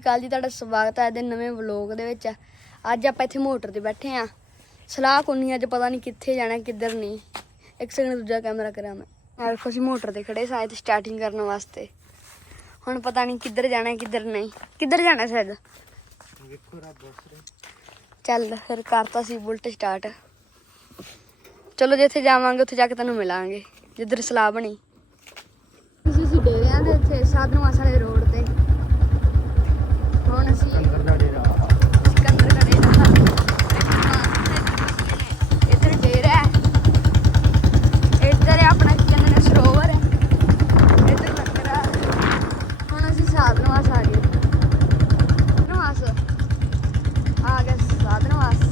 ਅਕਾਲ ਜੀ ਤੁਹਾਡਾ ਸਵਾਗਤ ਹੈ ਦੇ ਨਵੇਂ ਵਲੌਗ ਦੇ ਵਿੱਚ। ਅੱਜ ਆਪਾਂ ਇੱਥੇ ਮੋਟਰ ਤੇ ਬੈਠੇ ਆ ਸਲਾਹ ਕੋਨੀ ਅੱਜ ਪਤਾ ਨਹੀਂ ਕਿੱਥੇ ਜਾਣਾ ਕਿੱਧਰ ਨਹੀਂ। ਇੱਕ ਸੈਕਿੰਡ ਦੂਜਾ ਕੈਮਰਾ ਕਰਾਂ ਮੈਂ। ਆ ਵੇਖੋ ਅਸੀਂ ਮੋਟਰ ਤੇ ਖੜੇ ਸਾਇਦ ਸਟਾਰਟਿੰਗ ਕਰਨ ਵਾਸਤੇ। ਹੁਣ ਪਤਾ ਨਹੀਂ ਕਿੱਧਰ ਜਾਣਾ ਕਿੱਧਰ ਨਹੀਂ। ਕਿੱਧਰ ਜਾਣਾ ਸ਼ਾਇਦ? ਵੇਖੋ ਰੱਬ ਦੱਸ ਚੱਲ ਫਿਰ ਕਰਤਾ ਸੀ ਬੁਲਟ ਸਟਾਰਟ ਚਲੋ ਜਿੱਥੇ ਜਾਵਾਂਗੇ ਉੱਥੇ ਜਾ ਕੇ ਤੁਹਾਨੂੰ ਮਿਲਾਂਗੇ ਜਿੱਧਰ ਸਲਾਹ ਬਣੀ। ਅਸੀਂ ਸੀ ਡੇਰਿਆਂ ਦੇ ਇੱਥੇ ਵਾਲੇ ਰੋਡ ਤੇ ਹੁਣ ਅਸੀਂ ਅੰਦਰ ਦਾ ਡੇਰਾ ਸਿਕੰਦਰ ਦਾ ਡੇਰਾ ਇੱਧਰ ਡੇਰਾ ਹੈ ਇੱਧਰ ਹੈ ਆਪਣਾ ਕੀ ਕਹਿੰਦੇ ਨੇ ਸਰੋਵਰ ਹੈ ਇੱਧਰ ਲੰਗਰ ਹੈ ਹੁਣ ਅਸੀਂ ਸਾਧਨਵਾਸ ਆ ਗਏ ਸਾਧਨਵਾਸ ਆ ਗਏ ਸਾਧਨਵਾਸ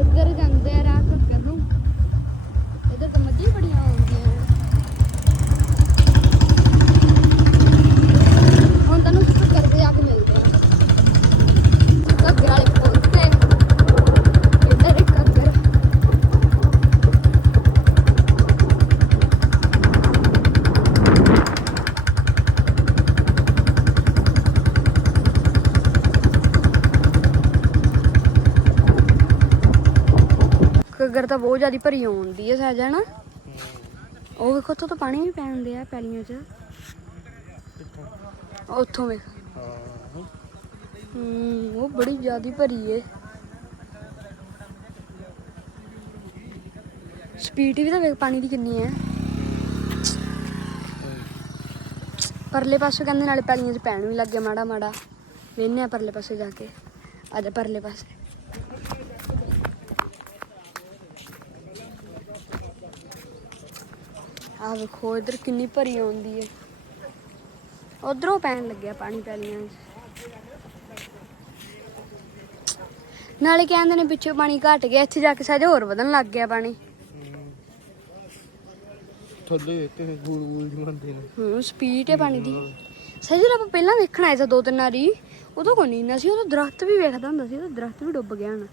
ਇੱਧਰ ਜਾਂਦੇ ਆ ਰਾਹ ਘੱਗਰ ਨੂੰ ਇੱਧਰ ਤਾਂ ਮੱਝੀ ਬੜੀਆਂ ਆਉਂਦੀਆਂ ਹੁਣ ਤੁਹਾਨੂੰ ਘੱਗਰ ਤੇ ਆ ਕੇ ਮਿਲਦੇ ਆ ਘੱਗਰ ਵਾਲੇ ਪੁੱਲ ਤੇ ਇੱਧਰ ਇੱਕ ਘੱਗਰ ਘੱਗਰ ਤਾਂ ਬਹੁਤ ਜ਼ਿਆਦਾ ਭਰੀ ਆਉਂਦੀ ਹੈ ਸਹਿਜਾ ਨਾ ਉਹ ਵੇਖੋ, ਉੱਥੋਂ ਤਾਂ ਪਾਣੀ ਵੀ ਪੈਣ ਦਿਆ ਪੈਲੀਆਂ 'ਚ। ਉੱਥੋਂ ਵੇਖ। ਹੂੰ, ਉਹ ਬੜੀ ਜ਼ਿਆਦੀ ਭਰੀ ਏ। ਸਪੀਡ ਵੀ ਤਾਂ ਵੇਖ, ਪਾਣੀ ਦੀ ਕਿੰਨੀ ਹੈ ਪਰਲੇ ਪਾਸੇ ਕਹਿੰਦੇ ਨਾਲੇ ਪੈਲੀਆਂ 'ਚ ਪੈਣ ਵੀ ਲੱਗ ਗਿਆ ਮਾੜਾ ਮਾੜਾ ਵੇਖਨੇ ਆ ਪਰਲੇ ਪਾਸੇ ਜਾ ਕੇ। ਅੱਜ ਪਰਲੇ ਪਾਸੇ। ਆ ਵੇਖੋ ਇਧਰ ਕਿੰਨੀ ਭਰੀ ਆਉਂਦੀ ਏ। ਉਧਰੋਂ ਪੈਣ ਲੱਗਿਆ ਪਾਣੀ ਪੈਲੀਆਂ 'ਚ ਨਾਲੇ ਕਹਿੰਦੇ ਨੇ ਪਿੱਛੇ ਪਾਣੀ ਘਟ ਗਿਆ ਇੱਥੇ ਜਾ ਕੇ ਸਾਜੇ ਹੋਰ ਵਧਣ ਲੱਗ ਗਿਆ ਪਾਣੀ। ਥੱਲੇ ਤੇ ਗੂਲ ਗੂਲ ਜੁੰਦੇ ਨੇ। ਹੂੰ ਸਪੀਡ ਹੈ ਪਾਣੀ ਦੀ। ਸਹੀ ਆਪਾਂ ਪਹਿਲਾਂ ਵੇਖਣ ਆਏ ਸੀ ਦੋ ਤਿੰਨ ਵਾਰੀ। ਉਦੋਂ ਕੋਈ ਨਹੀਂ ਨਾ ਸੀ ਉਦੋਂ ਦਰਖਤ ਵੀ ਵੇਖਦਾ ਹੁੰਦਾ ਸੀ ਉਦੋਂ ਦਰਖਤ ਵੀ ਡੁੱਬ ਗਿਆ ਹੁਣ।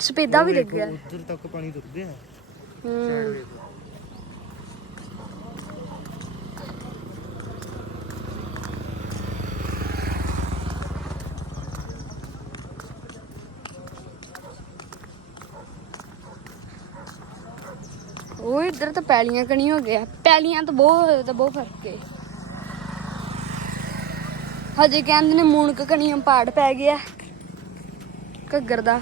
ਸਪੇਦਾ ਵੀ ਡਿੱਗ ਗਿਆ। ਉੱਧਰ ਤੱਕ ਪਾਣੀ ਰੁਕਦੇ ਆ ਹੂੰ। ਉਹ ਇੱਧਰ ਤਾਂ ਪੈਲੀਆਂ ਕਣੀ ਹੋ ਗਿਆ ਪੈਲੀਆਂ ਤਾਂ ਬਹੁਤ ਤਾਂ ਬਹੁਤ ਫ਼ਰਕ ਹੈ ਹਜੇ ਕਹਿੰਦੇ ਨੇ ਮੂਣਕ ਕਣੀਆਂ ਪਾੜ ਪੈ ਗਿਆ। ਘੱਗਰ ਦਾ।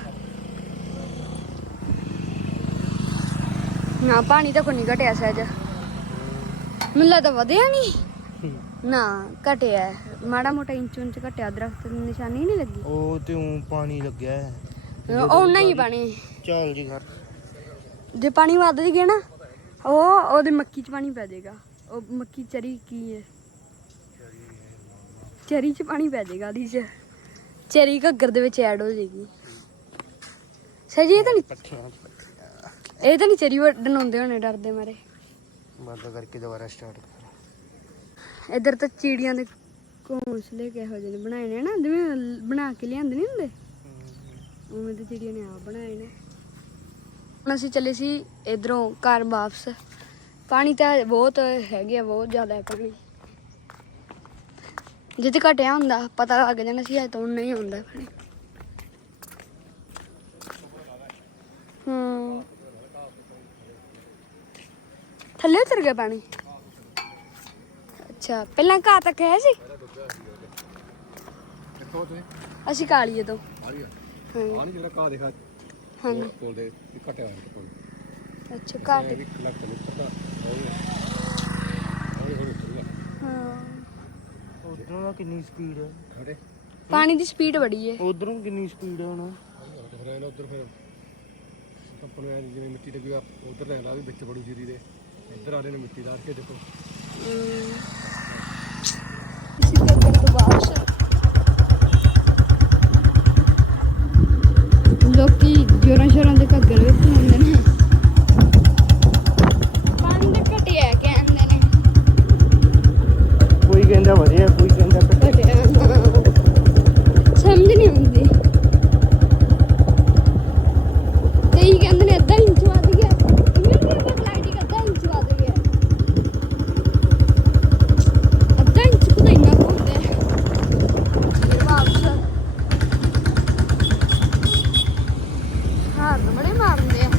ਨਾ ਪਾਣੀ ਤਾਂ ਕੋਈ ਨਹੀਂ ਘਟਿਆ ਸਹਿਜ। ਮੈਨੂੰ ਲੱਗਦਾ ਵਧਿਆ ਨਹੀਂ ਨਾ ਘਟਿਆ। ਮਾੜਾ ਮੋਟਾ ਇੰਚ ਇੰਚ ਘਟਿਆ ਦਰਖਤ ਦੀ ਨਿਸ਼ਾਨੀ ਨਹੀਂ ਲੱਗੀ। ਉਹ ਤੇ ਉਂ ਪਾਣੀ ਲੱਗਿਆ। ਹੈ ਉਹ ਨਹੀਂ ਪਾਣੀ ਚੱਲ ਜੀ ਘਰ ਜੇ ਪਾਣੀ ਵੱਧ ਗਿਆ ਨਾ ਉਹ ਉਹਦੇ ਮੱਕੀ ਚ ਪਾਣੀ ਪੈ ਜਾਏਗਾ। ਉਹ ਮੱਕੀ ਚਰੀ ਕੀ ਹੈ? ਚਰੀ ਚ ਪਾਣੀ ਪੈ ਜਾਏਗਾ ਉਹਦੀ ਚ। ਚਰੀ ਘੱਗਰ ਦੇ ਵਿੱਚ ਐਡ ਹੋ ਜਾਏਗੀ। ਸਹੀ ਇਹ ਤਾਂ ਨਹੀਂ ਇਹ ਤਾਂ ਨਹੀਂ ਚਰੀ ਵੱਢਣ ਆਉਂਦੇ ਹੋਣੇ ਡਰਦੇ ਮਾਰੇ। ਬੰਦ ਕਰਕੇ ਦੁਬਾਰਾ ਸਟਾਰਟ ਕਰ। ਇੱਧਰ ਤਾਂ ਚਿੜੀਆਂ ਦੇ ਘੋਂਸਲੇ ਕਿਹੋ ਜਿਹੇ ਨੇ ਬਣਾਏ ਨੇ ਨਾ ਜਿਵੇਂ ਬਣਾ ਕੇ ਲਿਆਂਦੇ ਨਹੀਂ ਹੁੰਦੇ? ਉਵੇਂ ਤੇ ਚਿੜੀਆਂ ਨੇ ਆਪ ਬਣਾਏ ਨੇ। ਹੁਣ ਅਸੀਂ ਚੱਲੇ ਸੀ ਇਧਰੋਂ ਘਰ ਵਾਪਸ। ਪਾਣੀ ਤਾਂ ਬਹੁਤ ਹੈਗੇ ਆ ਬਹੁਤ ਜ਼ਿਆਦਾ ਹੈ ਪਾਣੀ। ਜਿੱਥੇ ਘਟਿਆ ਹੁੰਦਾ ਪਤਾ ਲੱਗ ਜਾਣਾ ਸੀ ਅੱਜ ਤੋਂ ਨਹੀਂ ਹੁੰਦਾ ਪਾਣੀ। ਹੂੰ। ਥੱਲੇ ਉਤਰ ਗਿਆ ਪਾਣੀ? ਅੱਛਾ ਪਹਿਲਾਂ ਘਾਹ ਤੱਕ ਹੈ ਸੀ ਕਿੱਥੋਂ ਅਸੀਂ ਕਾਲੀਏ ਤੋਂ। ਆੜੀ ਆ ਹਾਂ। ਆਣੀ ਜਿਹੜਾ ਕਾ ਦੇਖਾ ਹਾਂ ਕੋਲ ਦੇ ਘਟਿਆ ਹੋਇਆ ਕੋਲ। ਅੱਛਾ ਘਾਟ। ਇਹ ਵੀ ਲੱਗ ਤੇ ਉੱਪਰ ਹੌਲੀ ਹੌਲੀ ਉੱਤਰੂਗਾ ਹਾਂ। ਉਧਰੋਂ ਦਾ ਕਿੰਨੀ ਸਪੀਡ ਹੈ ਖੜੇ ਪਾਣੀ ਦੀ ਸਪੀਡ ਬੜੀ ਹੈ ਉਧਰੋਂ ਕਿੰਨੀ ਸਪੀਡ ਹੈ ਹੁਣ? ਫਿਰ ਇਹਨਾਂ ਉੱਧਰ ਫਿਰ। ਆਪਣੇ ਐਂ ਜਿਵੇਂ ਮਿੱਟੀ ਤੇ ਗਿਆ ਉੱਧਰ ਲੈ ਲਾ ਵੀ ਵਿੱਚ ਬੜੂ ਜੀਰੀ ਦੇ। ਇੱਧਰ ਆ ਰਹੇ ਨੇ ਮਿੱਟੀ ਲਾ ਕੇ ਦੇਖੋ ਕਰਕੇ ਤੋਂ ਵਾਪਸ ਲੋਕੀ ਜੋਰਾਂ ਸ਼ੋਰਾਂ ਦੇ ਘੱਗਰ ਵਿੱਚ ਹੁੰਦੇ ਨੇ ਪਾਣੀ ਦੇ ਘਟਿਆ ਕਹਿੰਦੇ ਨੇ ਕੋਈ ਕਹਿੰਦਾ ਵਧੀਆ ਕੋਈ ਕਹਿੰਦਾ ਘਟਿਆ। ਘਟਿਆ ਕਈ ਕਹਿੰਦੇ ਨੇ ਅੱਧਾ ਇੰਚ ਵੱਧ ਗਿਆ ਕਿਵੇਂ ਕਿ ਆਪਾਂ ਲਾਈਟਿੰਗ ਅੱਧਾ ਇੰਚ ਵੱਧ ਗਿਆ ਅੱਧਾ ਇੰਚ ਕੁ ਤਾਂ ਇੰਨਾ ਕੁ ਹੁੰਦਾ ਹੈ ਫਿਰ ਵਾਪਸ ਹਾਂ ਬੜੇ ਮਾਰਦੇ ਆ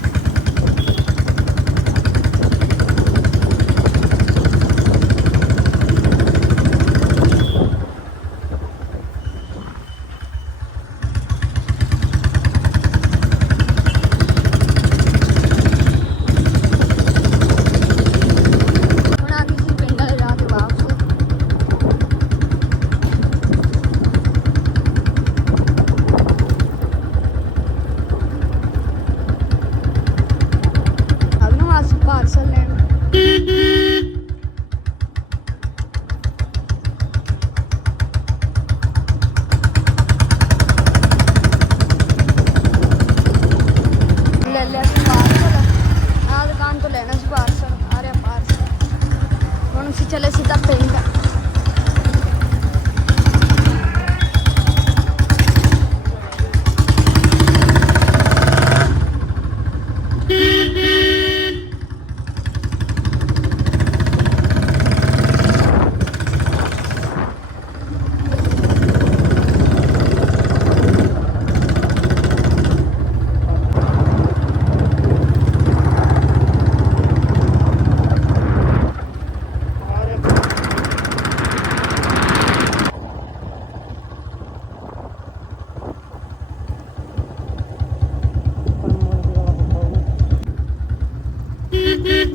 ਹੁਣ ਆ ਗਈ ਸੀ ਪਿੰਡ ਵਾਲੇ ਰਾਹ ਤੇ ਵਾਪਸ ਕੱਲ ਨੂੰ ਆਸ big